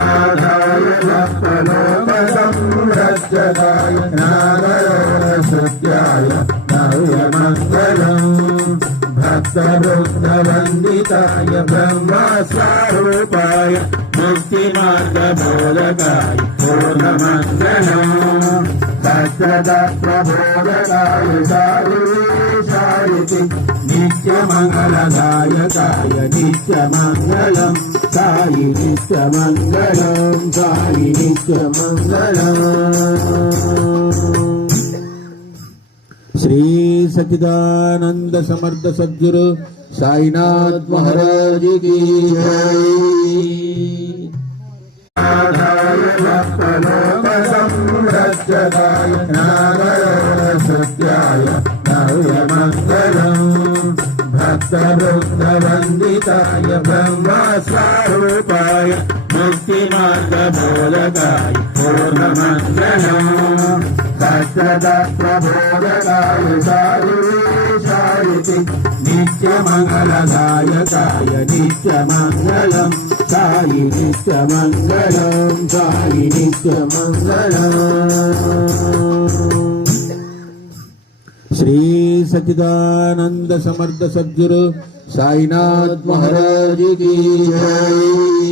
आधाय लक्ष्मणोपसंरक्षकाय नागरोणसत्याय नव्यमङ्गलम् भक्तवृन्दवन्दिताय ब्रह्मस्वरूपाय मुक्तिमार्गबोधकाय पूर्णमङ्गलम् सत्सदप्रबोधकाय सारुवेशाय नित्यमङ्गलदायकाय नित्यमङ्गलम् साई नित्यमङ्गलम् साई नित्यमङ्गलम्। श्री सच्चिदानंद समर्थ सद्गुरु साईनाथ महाराज की जय। आधाय लक्ष्मणोपसंरक्षकाय नागरोणसत्याय नव्यमङ्गलम् भक्तवृन्दवन्दिताय ब्रह्मस्वरूपाय मुक्तिमार्गबोधकाय पूर्णमङ्गलम् सत्सदप्रबोधकाय सारुवेशाय नित्यमङ्गलदायकाय नित्यमङ्गलम् साई नित्यमङ्गलम् साई नित्यमङ्गलम्। श्री सच्चिदानंद समर्थ सद्गुरु साईनाथ महाराज की जय।